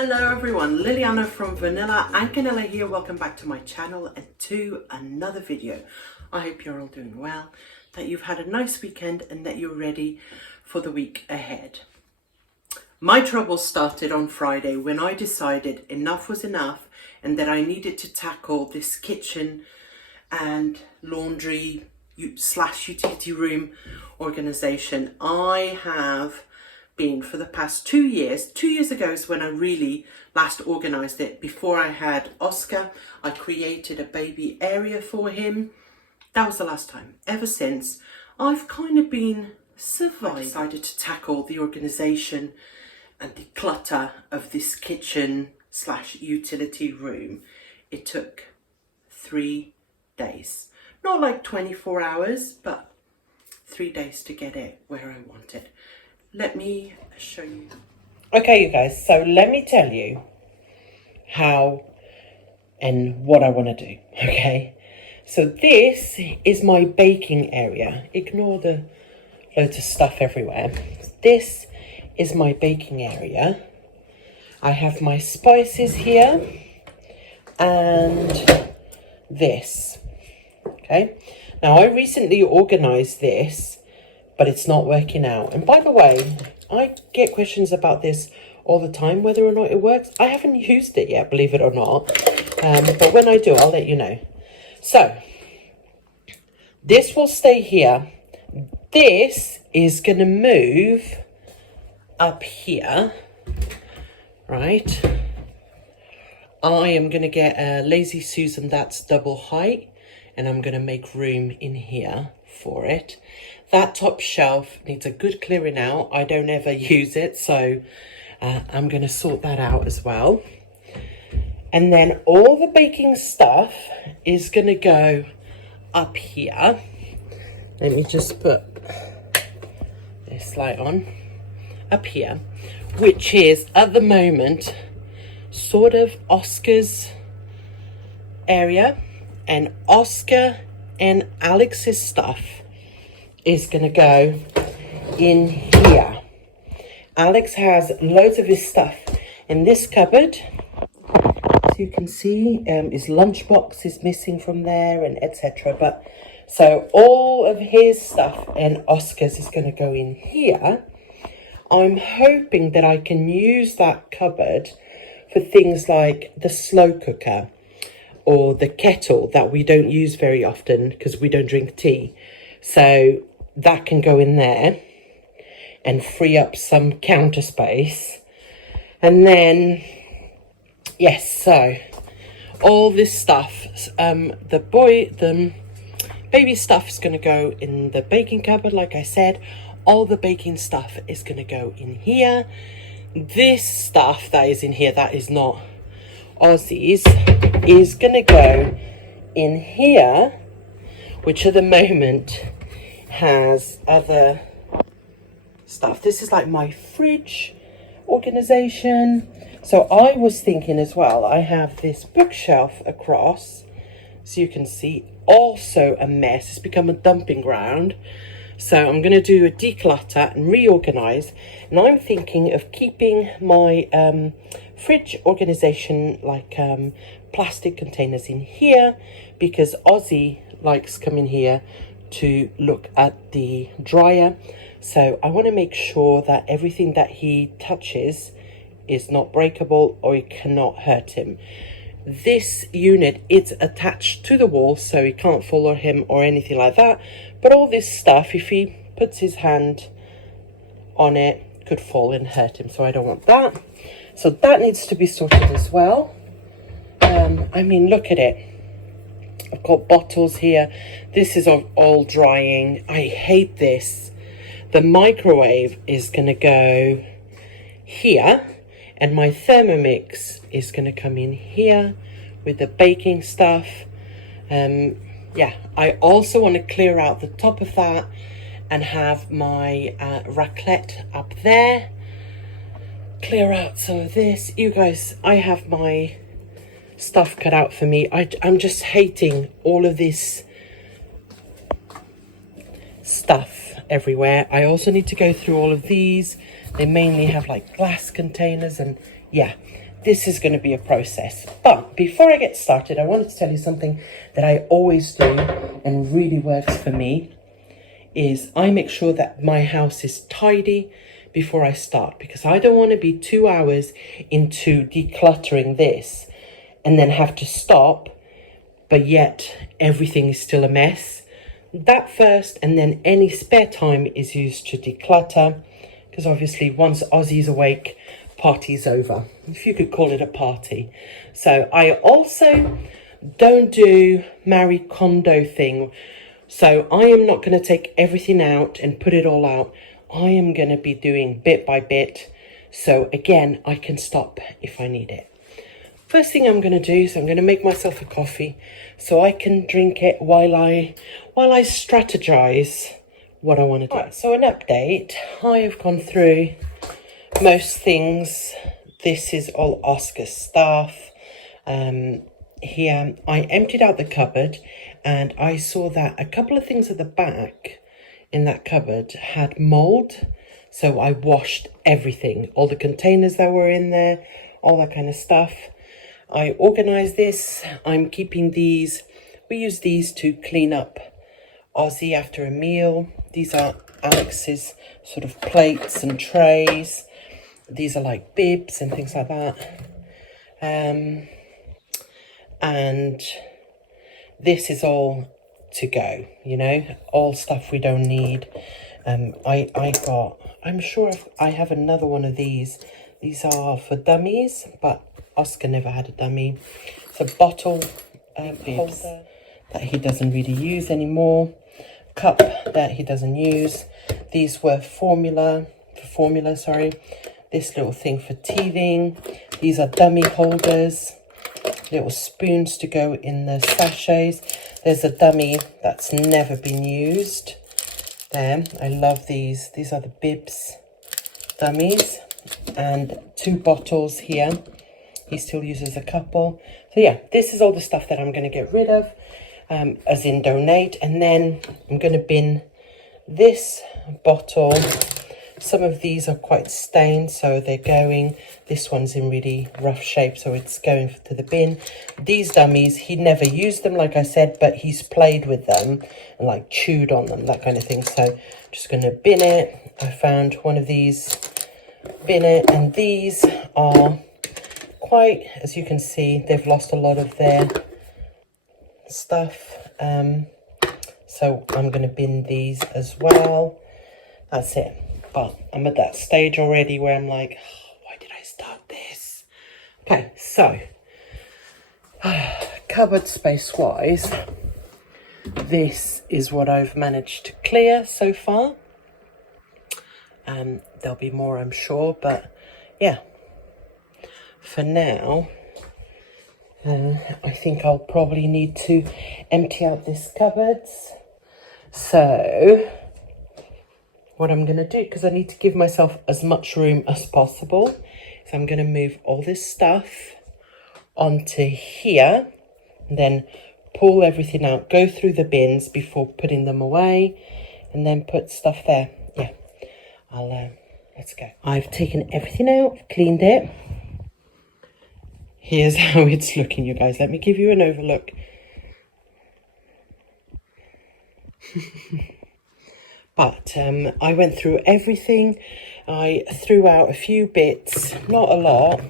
Hello everyone, Liliana from Vanilla Canela here. Welcome back to my channel and to another video. I hope you're all doing well, that you've had a nice weekend and that you're ready for the week ahead. My troubles started on Friday when I decided enough was enough and that I needed to tackle this kitchen and laundry slash utility room organization. I have been for the past 2 years. 2 years ago is when I really last organized it. Before I had Oscar, I created a baby area for him. That was the last time. Ever since, I've kind of been surviving. I decided to tackle the organization and declutter of this kitchen slash utility room. It took 3 days. Not like 24 hours, but 3 days to get it where I want it. Let me show you. Okay, you guys, so let me tell you how and what I want to do, okay? So this is my baking area. Ignore the loads of stuff everywhere. This is my baking area. I have my spices here and this, okay? Now, I recently organized this, but it's not working out. And by the way, I get questions about this all the time, whether or not it works. I haven't used it yet, believe it or not. But when I do, I'll let you know. So, this will stay here. This is gonna move up here, right? I am gonna get a Lazy Susan that's double height, and I'm gonna make room in here for it. That top shelf needs a good clearing out. I don't ever use it, so I'm going to sort that out as well. And then all the baking stuff is going to go up here. Let me just put this light on. Up here, which is at the moment sort of Oscar's area, and Oscar and Alex's stuff is going to go in here. Alex has loads of his stuff in this cupboard. As you can see, his lunchbox is missing from there and etc. But so all of his stuff and Oscar's is going to go in here. I'm hoping that I can use that cupboard for things like the slow cooker or the kettle that we don't use very often because we don't drink tea. So that can go in there and free up some counter space. And then, yes, so all this stuff, the baby stuff is going to go in the baking cupboard, like I said. All the baking stuff is going to go in here. This stuff that is in here that is not Aussie's is going to go in here, which at the moment has other stuff. This is like my fridge organization. So I was thinking as well, I have this bookshelf across, so you can see, also a mess. It's become a dumping ground. So I'm going to do a declutter and reorganize. And I'm thinking of keeping my fridge organization like plastic containers in here, because Aussie likes coming here to look at the dryer. So I want to make sure that everything that he touches is not breakable or it cannot hurt him. This unit is attached to the wall, so it can't fall on him or anything like that. But all this stuff, if he puts his hand on it, could fall and hurt him. So I don't want that. So that needs to be sorted as well. I mean, look at it. I've got bottles here. This is all drying. I hate this. The microwave is going to go here. And my Thermomix is going to come in here with the baking stuff. Yeah, I also want to clear out the top of that and have my raclette up there. Clear out some of this. You guys, I have my stuff cut out for me. I'm just hating all of this stuff everywhere. I also need to go through all of these. They mainly have like glass containers, and yeah, this is going to be a process. But before I get started, I wanted to tell you something that I always do and really works for me, is I make sure that my house is tidy before I start, because I don't want to be 2 hours into decluttering this and then have to stop, but yet everything is still a mess. That first, and then any spare time is used to declutter, because obviously once Ozzy's awake, party's over, if you could call it a party. So I also don't do Marie Kondo thing. So I am not going to take everything out and put it all out. I am going to be doing bit by bit. So again, I can stop if I need it. First thing I'm going to do is I'm going to make myself a coffee so I can drink it while I strategize what I want to do. Right, so an update. I have gone through most things. This is all Oscar's stuff. Here I emptied out the cupboard and I saw that a couple of things at the back in that cupboard had mold. So I washed everything, all the containers that were in there, all that kind of stuff. I organized this. I'm keeping these. We use these to clean up Ozzy after a meal. These are Alex's sort of plates and trays. These are like bibs and things like that. And this is all to go, you know, all stuff we don't need. I'm sure I have another one of these. These are for dummies, but Oscar never had a dummy. It's a bottle holder that he doesn't really use anymore. Cup that he doesn't use. These were formula, sorry. This little thing for teething. These are dummy holders. Little spoons to go in the sachets. There's a dummy that's never been used. There, I love these. These are the bibs dummies. And 2 bottles here. He still uses a couple. So yeah, this is all the stuff that I'm going to get rid of, as in donate. And then I'm going to bin this bottle. Some of these are quite stained, so they're going. This one's in really rough shape, so it's going to the bin. These dummies, he never used them, like I said, but he's played with them and like chewed on them, that kind of thing. So I'm just going to bin it. I found one of these, bin it, and these are quite, as you can see, they've lost a lot of their stuff. So I'm going to bin these as well. That's it. But I'm at that stage already where I'm like, oh, why did I start this? Okay, so cupboard space wise, this is what I've managed to clear so far. There'll be more, I'm sure, but yeah, for now, I think I'll probably need to empty out this cupboards. So what I'm going to do, because I need to give myself as much room as possible, is I'm going to move all this stuff onto here, and then pull everything out, go through the bins before putting them away, and then put stuff there. Yeah, let's go. I've taken everything out, cleaned it. Here's how it's looking, you guys. Let me give you an overlook. But I went through everything. I threw out a few bits, not a lot,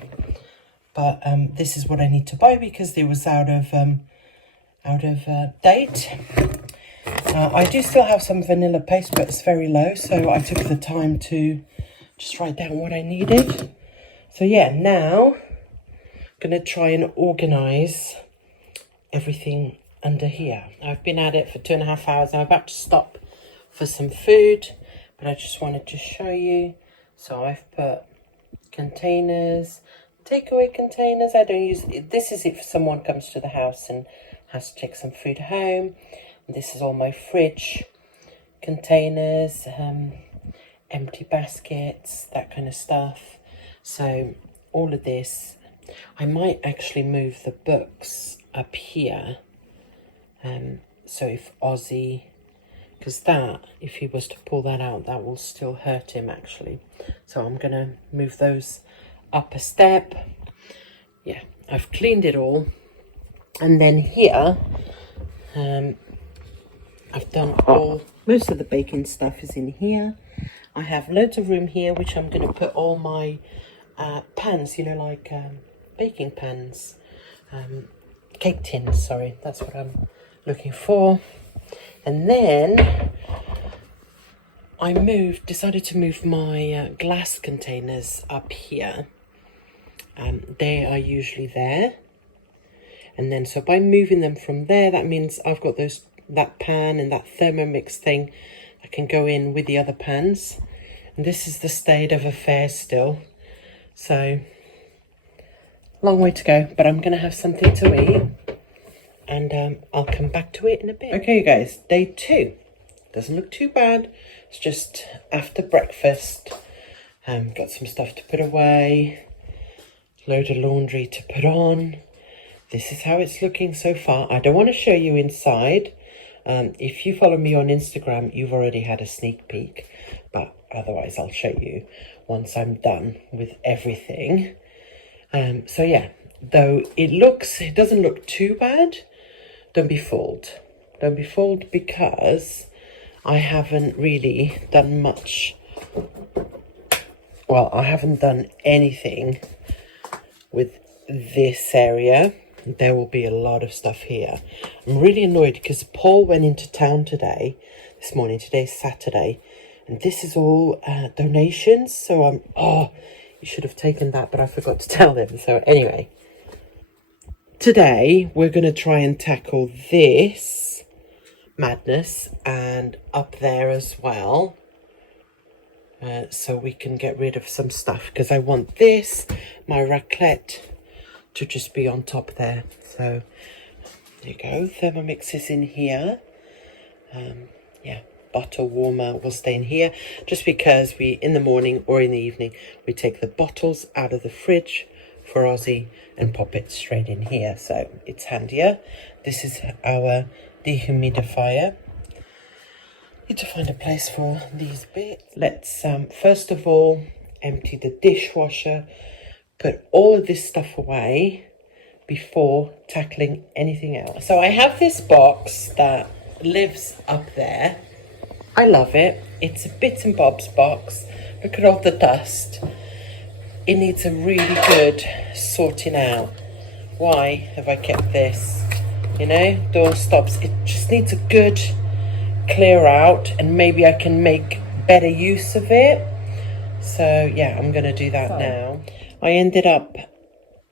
but this is what I need to buy because it was out of date. I do still have some vanilla paste, but it's very low, so I took the time to just write down what I needed. So yeah, now I'm going to try and organise everything under here. I've been at it for 2.5 hours. I'm about to stop for some food, but I just wanted to show you. So I've put containers, takeaway containers. I don't use this is if someone comes to the house and has to take some food home. And this is all my fridge containers, empty baskets, that kind of stuff. So all of this, I might actually move the books up here. So if Ozzy, because that, if he was to pull that out, that will still hurt him actually. So I'm going to move those up a step. yeah, I've cleaned it all. And then here, I've done most of the baking stuff is in here. I have loads of room here, which I'm going to put all my pans, you know, like baking pans, cake tins, sorry, that's what I'm looking for. And then I decided to move my glass containers up here. They are usually there. And then, so by moving them from there, that means I've got that pan and that Thermomix thing that can go in with the other pans. And this is the state of affairs still. So, long way to go, but I'm going to have something to eat. And I'll come back to it in a bit. Okay, guys, day 2. Doesn't look too bad. It's just after breakfast. Got some stuff to put away. Load of laundry to put on. This is how it's looking so far. I don't want to show you inside. If you follow me on Instagram, you've already had a sneak peek. But otherwise, I'll show you once I'm done with everything. So yeah, though it doesn't look too bad, don't be fooled. Don't be fooled because I haven't really done much. Well, I haven't done anything with this area. There will be a lot of stuff here. I'm really annoyed because Paul went into town this morning. Today's Saturday. And this is all donations. So you should have taken that, but I forgot to tell him. So anyway, today we're going to try and tackle this madness and up there as well. So we can get rid of some stuff because I want my raclette, to just be on top there. So there you go. Thermomix is in here. Yeah, bottle warmer will stay in here just because in the morning or in the evening we take the bottles out of the fridge for Ozzy and pop it straight in here, so it's handier. This is our dehumidifier. Need to find a place for these bits. Let's first of all empty the dishwasher, put all of this stuff away before tackling anything else. So I have this box that lives up there. I love it. It's a bits and bobs box. Look at all the dust. It needs a really good sorting out. Why have I kept this? You know, door stops. It just needs a good clear out, and maybe I can make better use of it. So yeah, I'm going to do that now. I ended up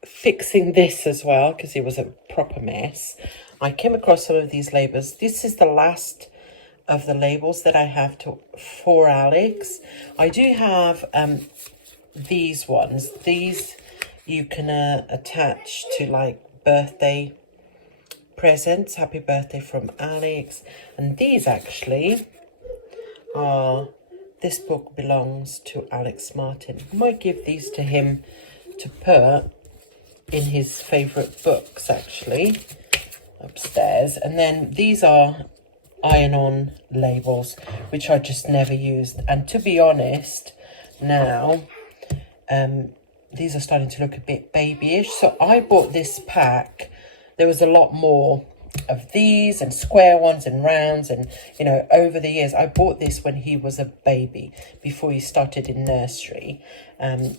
fixing this as well because it was a proper mess. I came across some of these labels. This is the last of the labels that I have for Alex. I do have these ones. These you can attach to like birthday presents. Happy birthday from Alex. And these actually are... This book belongs to Alex Martin. I might give these to him to put in his favourite books, actually, upstairs. And then these are iron-on labels, which I just never used. And to be honest, now, these are starting to look a bit babyish. So I bought this pack. There was a lot more of these and square ones and rounds, and you know, over the years I bought this when he was a baby, before he started in nursery,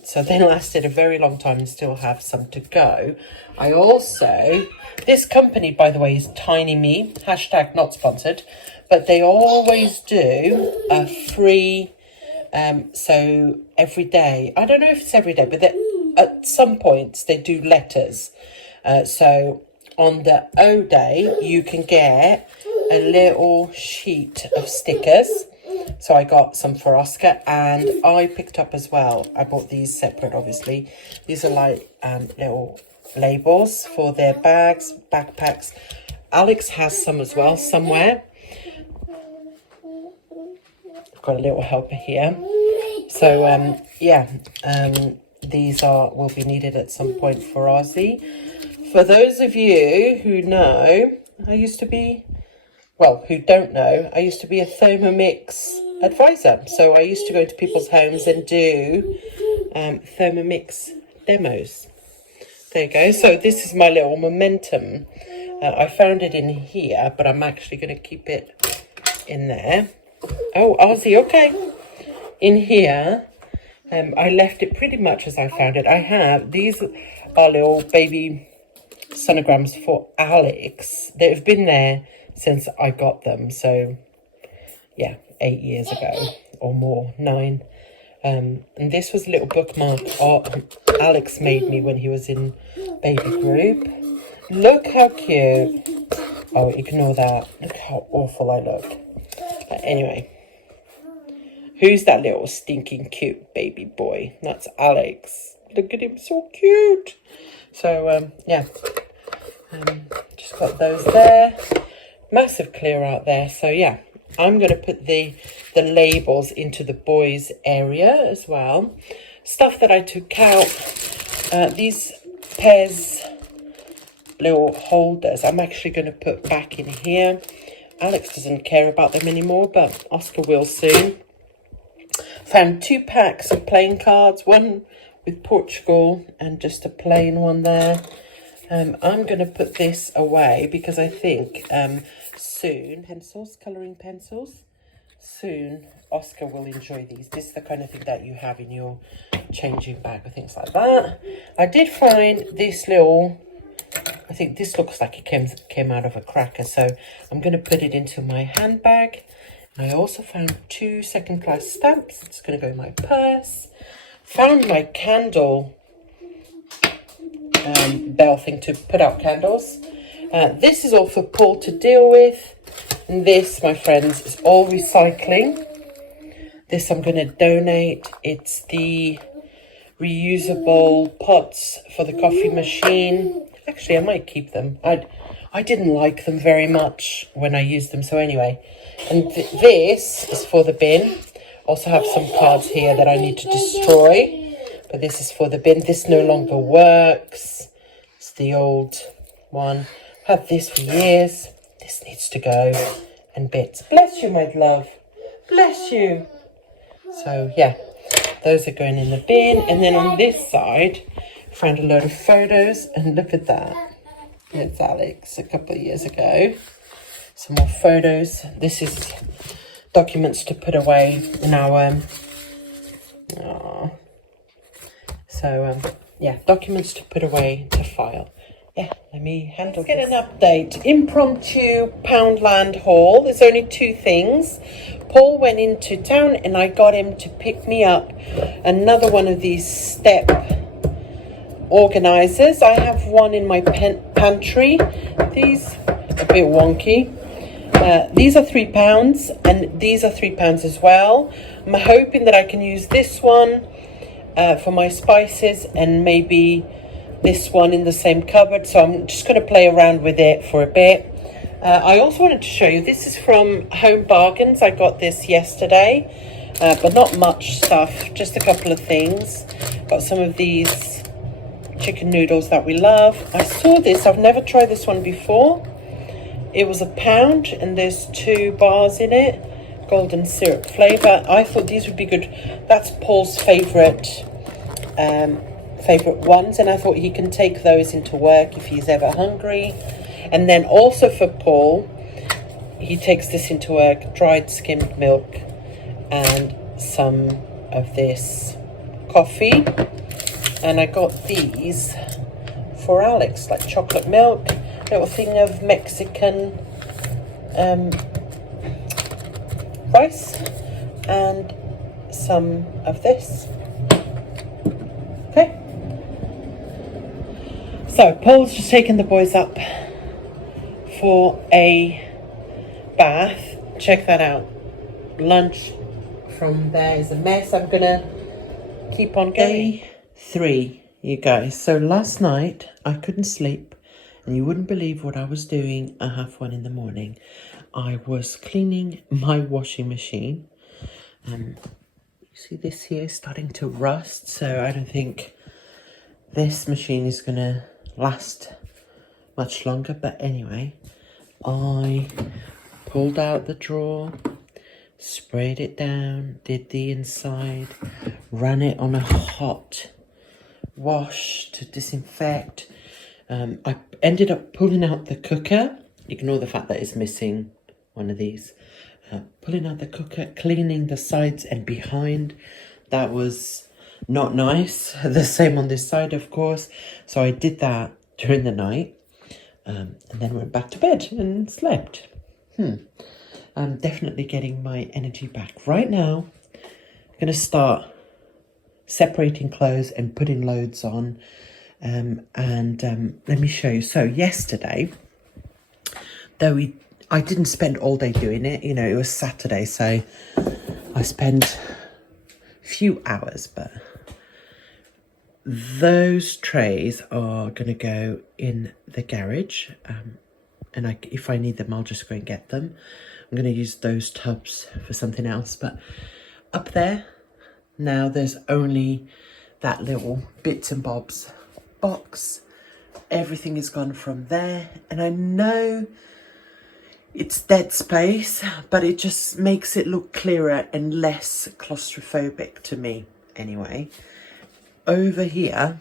so they lasted a very long time and still have some to go. I also, this company by the way is Tiny Me, hashtag not sponsored, but they always do a free so every day, I don't know if it's every day, but at some points they do letters, so on the O day, you can get a little sheet of stickers. So I got some for Oscar, and I picked up as well. I bought these separate, obviously. These are like little labels for their bags, backpacks. Alex has some as well somewhere. I've got a little helper here. So, these will be needed at some point for Ozzy. For those of you who know, who don't know, I used to be a Thermomix advisor. So I used to go to people's homes and do Thermomix demos. There you go. So this is my little momentum. I found it in here, but I'm actually going to keep it in there. Oh, Ozzy, okay. In here, I left it pretty much as I found it. I have, these are little baby sonograms for Alex. They've been there since I got them. So, yeah, 8 years ago or more, 9. And this was a little bookmark Alex made me when he was in baby group. Look how cute. Oh, ignore that. Look how awful I look. But anyway, who's that little stinking cute baby boy? That's Alex. Look at him, so cute. So, yeah. Just got those there. Massive clear out there. So, yeah. I'm going to put the labels into the boys area as well. Stuff that I took out. These pairs little holders I'm actually going to put back in here. Alex doesn't care about them anymore, but Oscar will soon. Found 2 packs of playing cards, one with Portugal and just a plain one there. I'm going to put this away because I think soon, colouring pencils, soon Oscar will enjoy these. This is the kind of thing that you have in your changing bag or things like that. I did find this little, I think this looks like it came out of a cracker, so I'm going to put it into my handbag. I also found 2 second-class stamps. It's going to go in my purse. Found my candle bell thing to put out candles. This is all for Paul to deal with. And this, my friends, is all recycling. This I'm going to donate. It's the reusable pots for the coffee machine. Actually, I might keep them. I didn't like them very much when I used them. So anyway, and this is for the bin. Also have some cards here that I need to destroy. But this is for the bin. This no longer works. It's the old one. I've had this for years. This needs to go. And bits. Bless you, my love. Bless you. So, yeah. Those are going in the bin. And then on this side, found a load of photos. And look at that. It's Alex a couple of years ago. Some more photos. This is documents to put away in our... yeah, documents to put away to file. Yeah, let me handle this. Let's get an update. Impromptu Poundland haul. There's only 2 things. Paul went into town and I got him to pick me up another one of these step organizers. I have one in my pantry. These are a bit wonky. These are £3 and these are £3 as well. I'm hoping that I can use this one for my spices and maybe this one in the same cupboard. So I'm just going to play around with it for a bit. I also wanted to show you, this is from Home Bargains. I got this yesterday, but not much stuff, just a couple of things. Got some of these chicken noodles that we love. I saw this, I've never tried this one before. It was £1 and there's 2 bars in it, golden syrup flavour. I thought these would be good. That's Paul's favourite ones, and I thought he can take those into work if he's ever hungry. And then also for Paul, he takes this into work, dried skimmed milk and some of this coffee. And I got these for Alex, like chocolate milk, little thing of Mexican rice, and some of this. Okay. So Paul's just taken the boys up for a bath. Check that out. Lunch from there is a mess. I'm gonna keep on going. Day 3, you guys. So last night I couldn't sleep, and you wouldn't believe what I was doing at 1:30 in the morning. I was cleaning my washing machine. You see this here starting to rust, so I don't think this machine is gonna last much longer. But anyway, I pulled out the drawer, sprayed it down, did the inside, ran it on a hot wash, to disinfect. I ended up pulling out the cooker. Ignore the fact that it's missing one of these. Pulling out the cooker, cleaning the sides and behind. That was not nice. The same on this side, of course. So I did that during the night. And then went back to bed and slept. I'm definitely getting my energy back. Right now, I'm going to start separating clothes and putting loads on. Let me show you. So yesterday, though I didn't spend all day doing it. You know, it was Saturday, so I spent a few hours, but those trays are going to go in the garage. And if I need them, I'll just go and get them. I'm going to use those tubs for something else. But up there, now there's only that little bits and bobs box. Everything is gone from there. And I know it's dead space, but it just makes it look clearer and less claustrophobic to me anyway. Over here,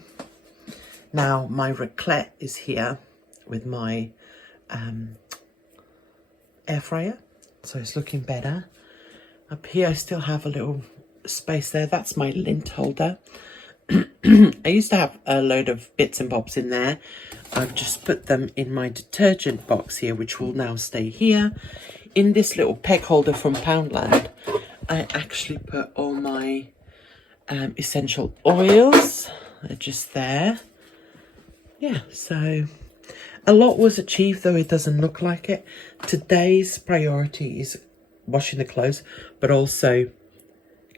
now my raclette is here with my air fryer, so it's looking better. Up here I still have a little space there. That's my lint holder. I used to have a load of bits and bobs in there. I've just put them in my detergent box here, which will now stay here. In this little peg holder from Poundland, I actually put all my essential oils. They're just there. Yeah, so a lot was achieved, though it doesn't look like it. Today's priority is washing the clothes, but also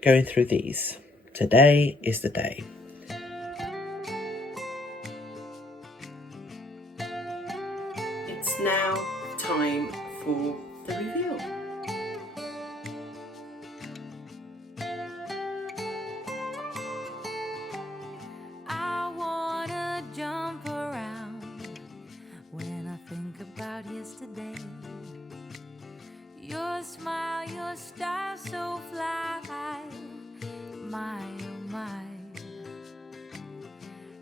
going through these. Today is the day. It's now time for the reveal. I wanna jump around when I think about yesterday. Your smile, your style so fly, my oh my.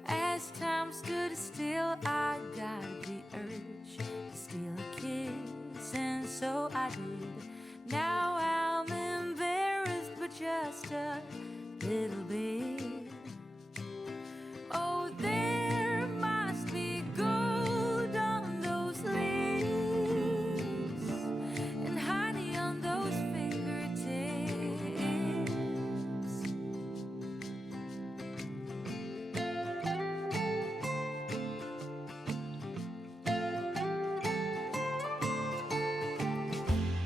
As time stood still, I got the urge to steal a kiss, and so I did. Now I'm embarrassed, but just a little bit. Oh, there must be gold on those lips and honey on those fingertips.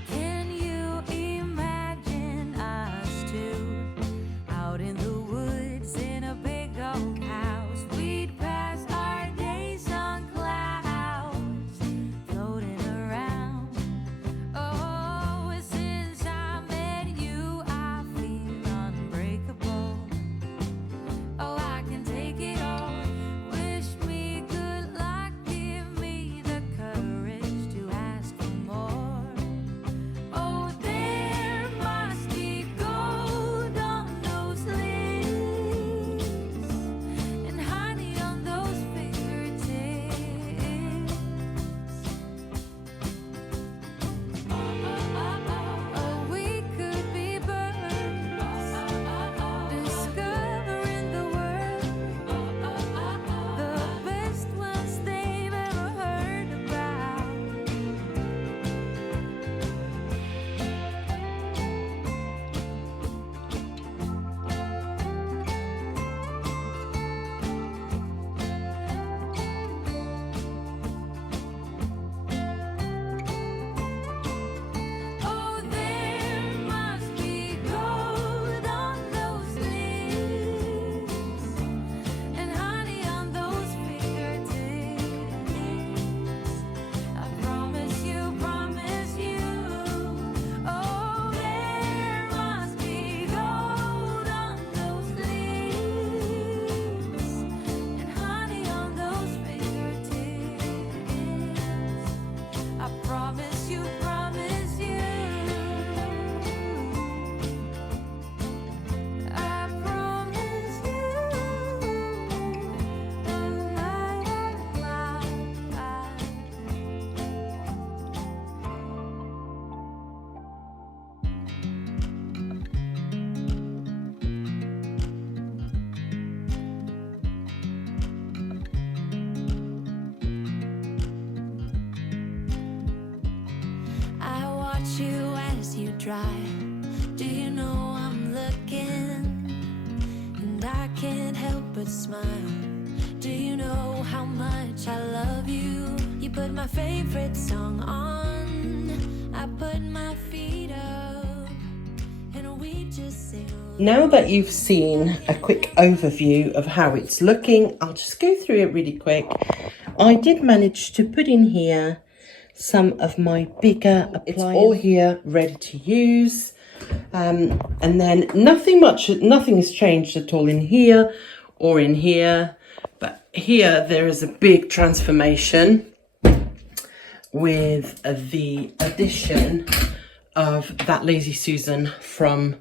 Can you imagine us two out in the woods? you as you drive. Do you know I'm looking? And I can't help but smile. Do you know how much I love you? You put my favorite song on. I put my feet up. And we just sing. Now that you've seen a quick overview of how it's looking, I'll just go through it really quick. I did manage to put in here some of my bigger appliances. It's all here ready to use. And then nothing has changed at all in here or in here. But here there is a big transformation with the addition of that Lazy Susan from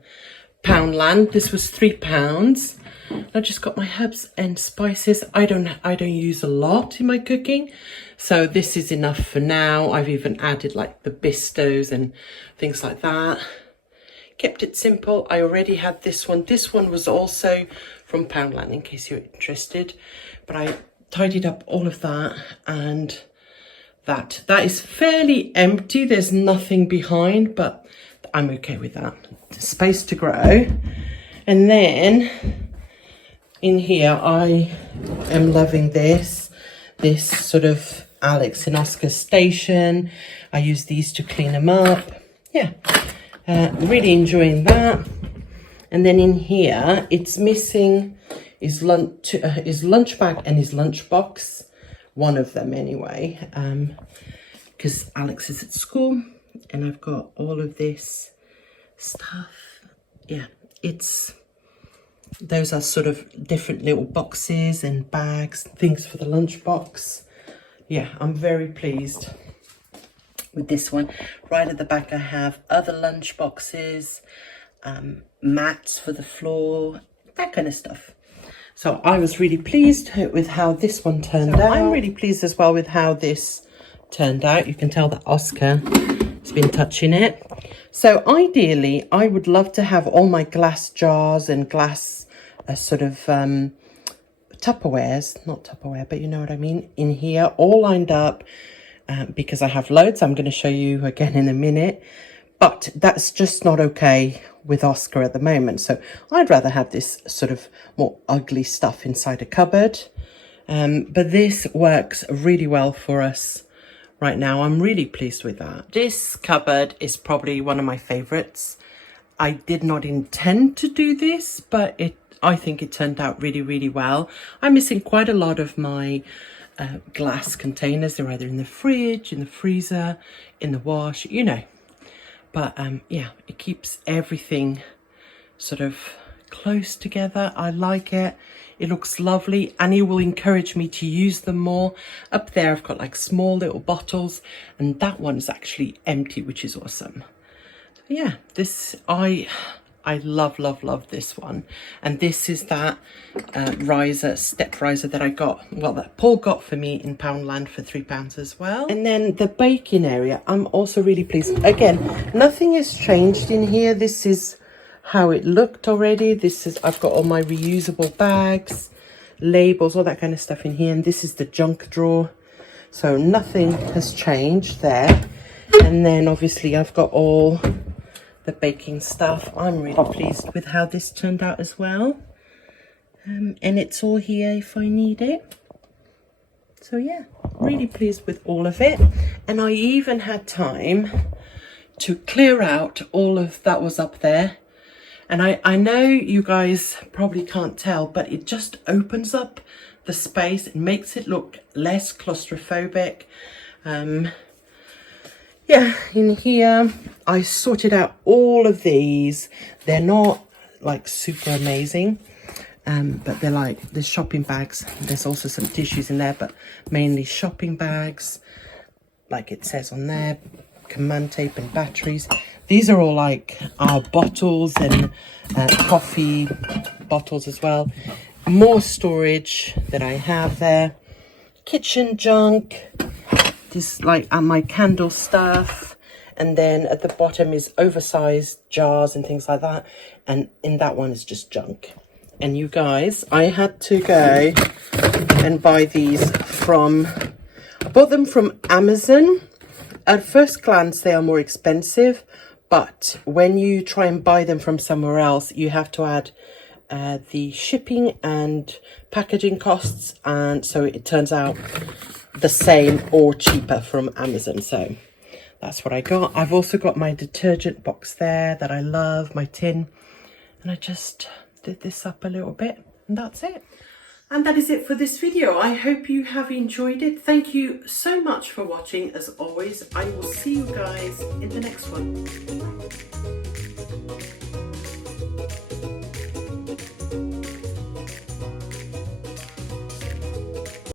Poundland. This was £3. I just got my herbs and spices. I don't use a lot in my cooking, so this is enough for now. I've even added like the bistos and things like that. Kept it simple. I already had this one. This one was also from Poundland, in case you're interested. But I tidied up all of that, and that is fairly empty. There's nothing behind, but I'm okay with that. Space to grow. And then in here, I am loving this sort of Alex and Oscar station. I use these to clean them up. Yeah, really enjoying that. And then in here, it's missing his lunch bag and his lunch box. One of them anyway, because Alex is at school, and I've got all of this stuff. Yeah, those are sort of different little boxes and bags, things for the lunchbox. Yeah, I'm very pleased with this one. Right at the back I have other lunch boxes, mats for the floor, that kind of stuff. So I was really pleased with how this one turned out. I'm really pleased as well with how this turned out. You can tell that Oscar has been touching it. So ideally, I would love to have all my glass jars and glass sort of Tupperwares, not Tupperware, but you know what I mean, in here, all lined up, because I have loads. I'm going to show you again in a minute. But that's just not okay with Oscar at the moment. So I'd rather have this sort of more ugly stuff inside a cupboard. But this works really well for us right now. I'm really pleased with that. This cupboard is probably one of my favorites. I did not intend to do this, but I think it turned out really, really well. I'm missing quite a lot of my glass containers. They're either in the fridge, in the freezer, in the wash, you know. But yeah, it keeps everything sort of close together. I like it. It looks lovely, and it will encourage me to use them more. Up there, I've got like small little bottles, and that one is actually empty, which is awesome. So yeah, this, I love this one. And this is that step riser that I got, well, that Paul got for me in Poundland for £3 as well. And then the baking area, I'm also really pleased. Again, nothing has changed in here. This is how it looked already. I've got all my reusable bags, labels, all that kind of stuff in here. And this is the junk drawer. So nothing has changed there. And then obviously I've got all the baking stuff. I'm really pleased with how this turned out as well. And it's all here if I need it. So yeah, really pleased with all of it. And I even had time to clear out all of that was up there. And I know you guys probably can't tell, but it just opens up the space. It makes it look less claustrophobic. Yeah, in here, I sorted out all of these. They're not like super amazing, but they're like, there's shopping bags. There's also some tissues in there, but mainly shopping bags, like it says on there, command tape and batteries. These are all like our bottles and coffee bottles as well. More storage that I have there. Kitchen junk. This like my candle stuff, and then at the bottom is oversized jars and things like that, and in that one is just junk. And you guys, I had to go and buy these I bought them from Amazon, At first glance, they are more expensive, but when you try and buy them from somewhere else, you have to add the shipping and packaging costs, and so it turns out the same or cheaper from Amazon. So that's what I got. I've also got my detergent box there that I love, my tin, and I just did this up a little bit, and that's it. And that is it for this video. I hope you have enjoyed it. Thank you so much for watching. As always, I will see you guys in the next one.